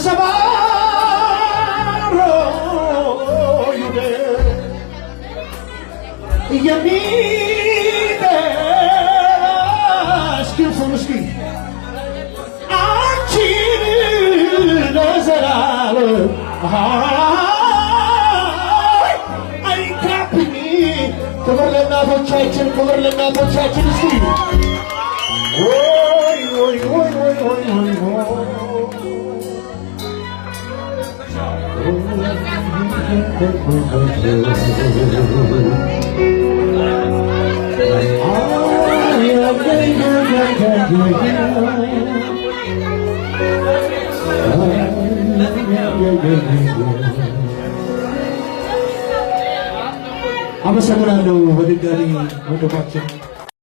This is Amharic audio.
Asabaro yude yamide skilfulski achil nazaralo ay kapni kubarlena bochaችን እስኪ oy oy oy oy oy oy አመሰግናለሁ በድጋሚ ወንድማችን